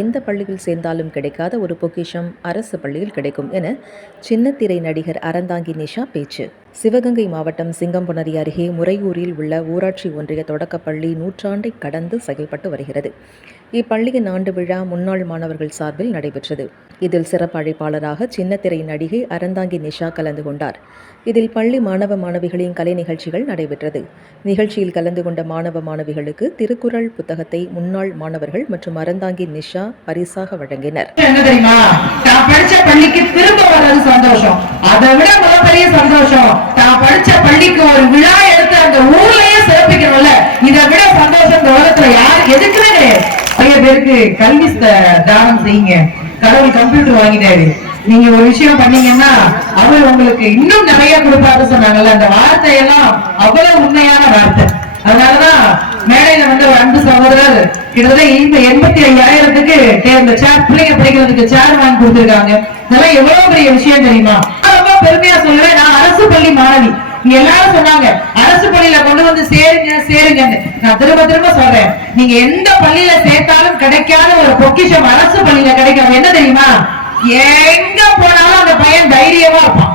எந்த பள்ளியில் சேர்ந்தாலும் கிடைக்காத ஒரு பொக்கிஷம் அரசு பள்ளியில் கிடைக்கும் என சின்னத்திரை நடிகர் அறந்தாங்கி நிஷா பேச்சு. சிவகங்கை மாவட்டம் சிங்கம்புணரி அருகே முறையூரில் உள்ள ஊராட்சி ஒன்றிய தொடக்கப்பள்ளி நூற்றாண்டை கடந்து செயல்பட்டு வருகிறது. இப்பள்ளியின் ஆண்டு விழா முன்னாள் மாணவர்கள் சார்பில் நடைபெற்றது. இதில் சிறப்பு அழைப்பாளராக சின்னத்திரை நடிகை அறந்தாங்கி நிஷா கலந்து கொண்டார். இதில் பள்ளி மாணவ மாணவிகளின் கலை நிகழ்ச்சிகள் நடைபெற்றது. நிகழ்ச்சியில் கலந்து கொண்ட மாணவ மாணவிகளுக்கு திருக்குறள் புத்தகத்தை முன்னாள் மாணவர்கள் மற்றும் அறந்தாங்கி நிஷா பரிசாக வழங்கினர். சந்தோஷம், அதை விட மிகப்பெரிய சந்தோஷம் தான் படிச்ச பள்ளிக்கு ஒரு விழா எடுத்து அந்த ஊர்லயே சிறப்பிக்கணும்ல. இதை விட சந்தோஷம் இந்த உலகத்துல யார் எதுக்குமே கிடையாது. நிறைய பேருக்கு கல்வி தானம் செய்யுங்க. கடவுள் கம்ப்யூட்டர் வாங்கிட்டாரு, நீங்க ஒரு விஷயம் பண்ணீங்கன்னா அவர் உங்களுக்கு இன்னும் நிறைய கொடுப்பாரு சொன்னாங்கல்ல. அந்த வார்த்தையெல்லாம் அவ்வளவு உண்மையான வார்த்தை. அதனாலதான் மேடையில வந்து ஒரு அன்பு சகோதரர் கிட்டத்தட்ட 85,000க்கு இந்த சேர் பிள்ளைங்க படிக்கிறதுக்கு சேர் வாங்கி கொடுத்திருக்காங்க. இதெல்லாம் எவ்வளவு பெரிய விஷயம் தெரியுமா? ரொம்ப பெருமையா சொல்லுவேன். நான் அரசு பள்ளி மாணவி. எல்லாரும் சொன்னாங்க அரசு பள்ளியில கொண்டு வந்து சேருங்க. நான் திரும்ப திரும்ப சொல்றேன், நீங்க எந்த பள்ளியில சேர்த்தாலும் கிடைக்காத ஒரு பொக்கிஷம் அரசு பள்ளியில கிடைக்காது. என்ன தெரியுமா? எங்க போனாலும் அந்த பையன் தைரியமா இருப்பான்.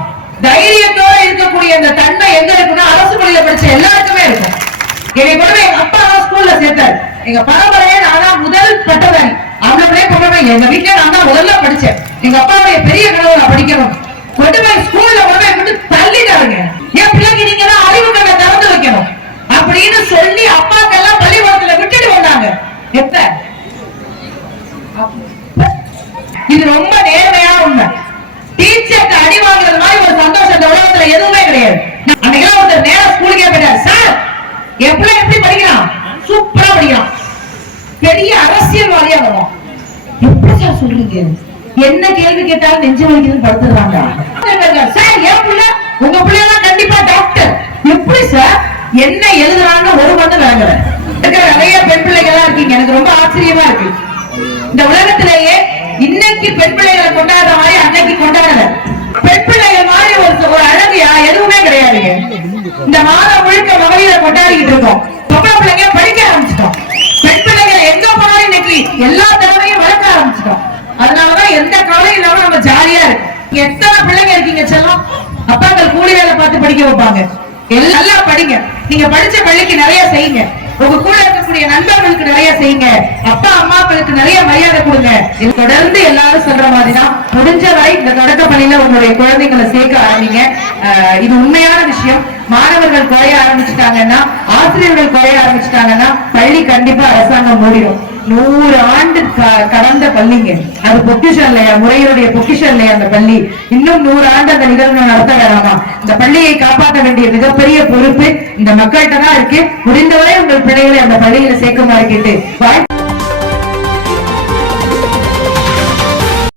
தைரியத்தோட இருக்கக்கூடிய அந்த தன்மை எங்க இருக்குன்னா அரசு பள்ளியில படிச்ச எல்லாருக்குமே இருக்கும். என்னை கூட எங்க அப்பா ஸ்கூல்ல சேர்த்தாரு. எங்க பரம்பரையே நான் தான் முதல் பட்டதாரி. அவங்களே பொண்ணு எங்க வீட்டுல நான் தான் முதல்ல படிச்சேன். எங்க அப்பாவுடைய பெரிய கனவு நான் படிக்கணும். கொண்டு போய் ஸ்கூல்ல கொண்டு போய் தள்ளிட்டாருங்க. என் பிள்ளைக்கு நீங்க தான் அறிவு கண்ணை திறந்து வைக்கணும் அப்படின்னு சொல்லி அப்பாக்கெல்லாம் பள்ளிக்கூடத்துல விட்டுட்டு வந்தாங்க. எப்ப இது ரொம்ப நேர்மையான உண்மை. டீச்சருக்கு அடி வாங்குறது மாதிரி ஒரு சந்தோஷம் இந்த உலகத்துல எதுவுமே கிடையாது. அன்னைக்கெல்லாம் ஒருத்தர் நேரம் ஸ்கூலுக்கே போயிட்டாரு. சார் என் பிள்ளை எப்படி படிக்கிறான்? சூப்பரா படிக்கிறான். பெரிய அரசியல்வாதியா வரும். எப்படி சார் சொல்றீங்க? என்ன கேள்வி கேட்டாலும் நெஞ்சு வலிக்குதுன்னு படுத்துறாங்க. சார் என் பிள்ளை உங்க பிள்ளைலாம் கண்டிப்பா டாக்டர். எப்படி சார்? என்ன எழுதுறான்னு ஒரு மணி விளங்குற இருக்கிற நிறைய பெண் பிள்ளைகளா இருக்கீங்க. எனக்கு ரொம்ப ஆச்சரியமா இருக்கு. இந்த உலகத்திலேயே இன்னைக்கு பெண் பிள்ளைகளை கொண்டாடுற மாதிரி அன்னைக்கு கொண்டாடல. பெண் பிள்ளைகள் மாதிரி ஒரு அழகியா எதுவுமே கிடையாதுங்க. இந்த மாதம் முழுக்க மகளிரை கொண்டாடிக்கிட்டு இருக்கோம். பொம்பளை பிள்ளைங்க படிக்க ஆரம்பிச்சிட்டோம். பெண் பிள்ளைகள் எங்க போனாலும் இன்னைக்கு எல்லா தடவையும் வளர்க்க ஆரம்பிச்சிட்டோம். அதனாலதான் எந்த கவலையும் இல்லாம நம்ம ஜாலியா இருக்கு. எத்தனை பிள்ளைங்க இருக்கீங்க செல்லம்? அப்பாக்கள் கூலி வேலை பார்த்து படிக்க வைப்பாங்க. எல்லாம் படிங்க. நீங்க படிச்ச பள்ளிக்கு நிறைய செய்யுங்க. உங்க கூட இருக்கக்கூடிய நண்பர்களுக்கு நிறைய செய்யுங்க. அப்பா அம்மாக்களுக்கு நிறைய மரியாதை கொடுங்க. தொடர்ந்து எல்லாரும் சொல்ற மாதிரிதான் முடிஞ்சவரை இந்த தொடக்க பள்ளியில உங்களுடைய குழந்தைங்களை சேர்க்க ஆரம்பிங்க. இது உண்மையான விஷயம். மாணவர்கள் குறைய ஆரம்பிச்சுட்டாங்கன்னா, ஆசிரியர்கள் குறைய ஆரம்பிச்சுட்டாங்கன்னா பள்ளி கண்டிப்பா அரசாங்கம் மூடிடும். 100 ஆண்டு கடந்த பள்ளிங்க. அது பொக்கிஷம் இல்லையா? முறையுடைய பொக்கிஷம் இல்லையா அந்த பள்ளி? இன்னும் 100 ஆண்டு அந்த நிகழ்வு நடத்த வேணாமா? இந்த பள்ளியை காப்பாற்ற வேண்டிய மிகப்பெரிய பொறுப்பு இந்த மக்கள்கிட்ட தான் இருக்கு. முடிந்தவரை உங்கள் பிள்ளைகளை அந்த பள்ளியில சேர்க்குமாறு கேட்டு